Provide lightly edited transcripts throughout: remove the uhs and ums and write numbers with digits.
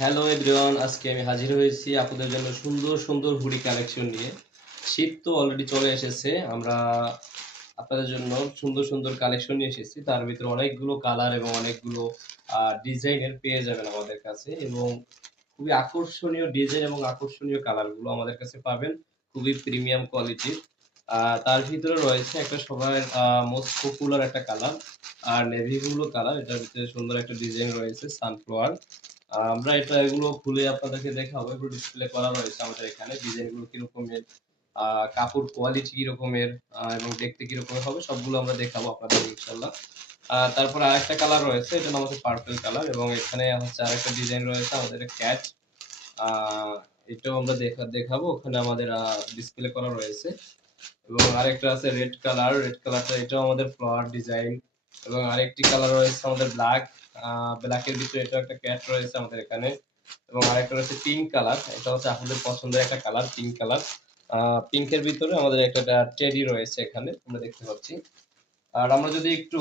Hello everyone, আজকে আমি হাজির হয়েছি আপনাদের জন্য সুন্দর সুন্দর হুডি কালেকশন নিয়ে। শীত তো অলরেডি চলে এসেছে, আমরা আপনাদের জন্য সুন্দর সুন্দর কালেকশন নিয়ে এসেছি। তার ভিতরে অনেকগুলো কালার এবং অনেকগুলো ডিজাইনের পেয়ে যাবেন আমাদের কাছে, এবং খুবই আকর্ষণীয় ডিজাইন এবং আকর্ষণীয় কালারগুলো আমাদের কাছে পাবেন, খুবই প্রিমিয়াম কোয়ালিটির। তার ভিতরে রয়েছে একটা সবার মোস্ট পপুলার একটা কালার, আর নেভি ব্লু কালার। এটার ভিতরে সুন্দর একটা ডিজাইন রয়েছে সানফ্লাওয়ার। আমরা এগুলো খুলে আপনাদেরকে দেখাবো। এগুলো ডিসপ্লে করা রয়েছে আমাদের এখানে। ডিজাইনগুলো কিরকমের, কাপড় কোয়ালিটি কিরকমের, এবং দেখতে কিরকমের হবে সবগুলো আমরা দেখাবো আপনাদের ইনশাল্লাহ। তারপরে আরেকটা কালার রয়েছে, এটা নাম হচ্ছে পার্পল কালার, এবং এখানে হচ্ছে আরেকটা ডিজাইন রয়েছে আমাদের ক্যাট। এটাও আমরা দেখাবো, ওখানে আমাদের ডিসপ্লে করা রয়েছে। এবং আরেকটা আছে রেড কালার, রেড কালারটা এটাও আমাদের ফ্লাওয়ার ডিজাইন। এবং আরেকটি কালার রয়েছে আমাদের ব্ল্যাক, ব্ল্যাকের ভিতরে এটা একটা ক্যাট রয়েছে আমাদের এখানে। এবং আরেকটা রয়েছে পিঙ্ক কালার, এটা হচ্ছে আপনাদের পছন্দের একটা কালার, পিঙ্ক কালার। পিঙ্কের ভিতরে আমাদের একটা টেডি রয়েছে এখানে আমরা দেখতে পাচ্ছি। আর আমরা যদি একটু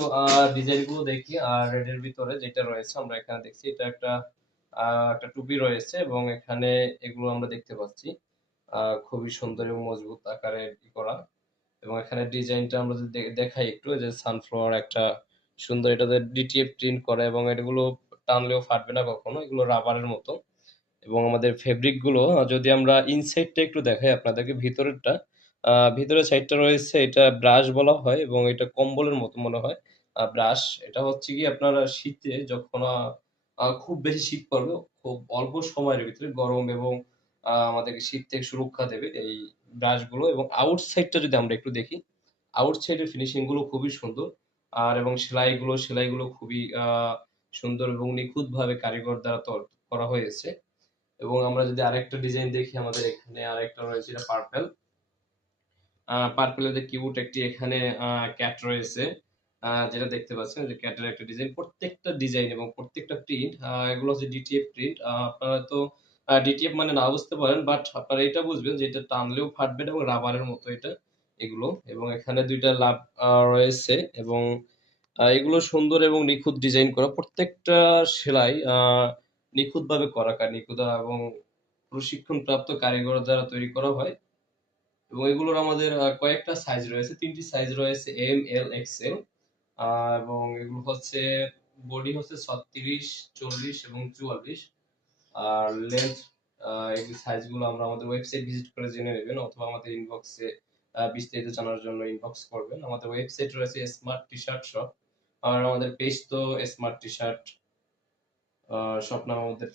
ডিজাইন গুলো দেখি, আর রেড এর ভিতরে যেটা রয়েছে আমরা এখানে দেখছি, এটা একটা টুপি রয়েছে, এবং এখানে এগুলো আমরা দেখতে পাচ্ছি খুবই সুন্দর এবং মজবুত আকারে করা। এবং এখানে ডিজাইনটা আমরা যদি দেখাই একটু, যে সানফ্লাওয়ার একটা সুন্দর, এটাতে ডিটিএফ প্রিন্ট করা, এবং এগুলো টানলেও ফাটবে না কখনো, এগুলো রাবারের মতো। এবং আমাদের ফেব্রিক গুলো যদি আমরা ইনসাইডটা একটু দেখাই আপনাদেরকে, ভিতরেরটা, ভিতরের সাইডটা রয়েছে, এটা ব্রাশ বলা হয়, এবং এটা কম্বলের মতো মনে হয় ব্রাশ। এটা হচ্ছে কি আপনার শীতে যখন খুব বেশি শীত পড়বে, খুব অল্প সময়ের ভিতরে গরম এবং আমাদেরকে শীত থেকে সুরক্ষা দেবে এই ব্রাশ গুলো। এবং আউটসাইডটা যদি আমরা একটু দেখি, আউটসাইডের ফিনিশিং গুলো খুবই সুন্দর। আর এবং সেলাইগুলো খুবই সুন্দর এবং নিখুঁত ভাবে কারিগর দ্বারা করা হয়েছে। এবং আমরা যদি আরেকটা ডিজাইন দেখি, আমাদের এখানে আরেকটা রয়েছে, এটা পার্পল। পার্পলের কিউট একটি এখানে ক্যাট রয়েছে, যেটা দেখতে পাচ্ছেন যে ক্যাটের একটা ডিজাইন, প্রত্যেকটা ডিজাইন এবং প্রত্যেকটা প্রিন্ট, এগুলো হচ্ছে ডিটিএফ প্রিন্ট। আপনারা তো ডিটিএফ মানে না বুঝতে পারেন, বাট আপনারা এটা বুঝবেন যে এটা টানলেও ফাটবে না এবং রাবারের মতো এটা এগুলো। এবং এখানে দুইটা লাভ রয়েছে, এবং এগুলো সুন্দর এবং নিখুঁত ডিজাইন করা, প্রত্যেকটা সেলাই নিখুঁতভাবে করা, নিখুঁত এবং প্রশিক্ষণপ্রাপ্ত কারিগর দ্বারা তৈরি করা হয়। এবং এগুলোর আমাদের কয়েকটা সাইজ রয়েছে, ৩টি সাইজ রয়েছে, এম, এল, এক্সেল। এবং এগুলো হচ্ছে বডি হচ্ছে ৩৬, ৪০ এবং ৪৪। আর লেন্থ, এই সাইজগুলো আমরা আমাদের ওয়েবসাইট ভিজিট করে জেনে নেবেন, অথবা আমাদের ইনবক্সে বিস্তারিত জানার জন্য ইনবক্স করবেন। আমাদের ওয়েবসাইট রয়েছে স্মার্ট টি শার্ট শপ, আর আমাদের পেজ তো স্মার্ট টি শার্ট শপ নামে আমাদের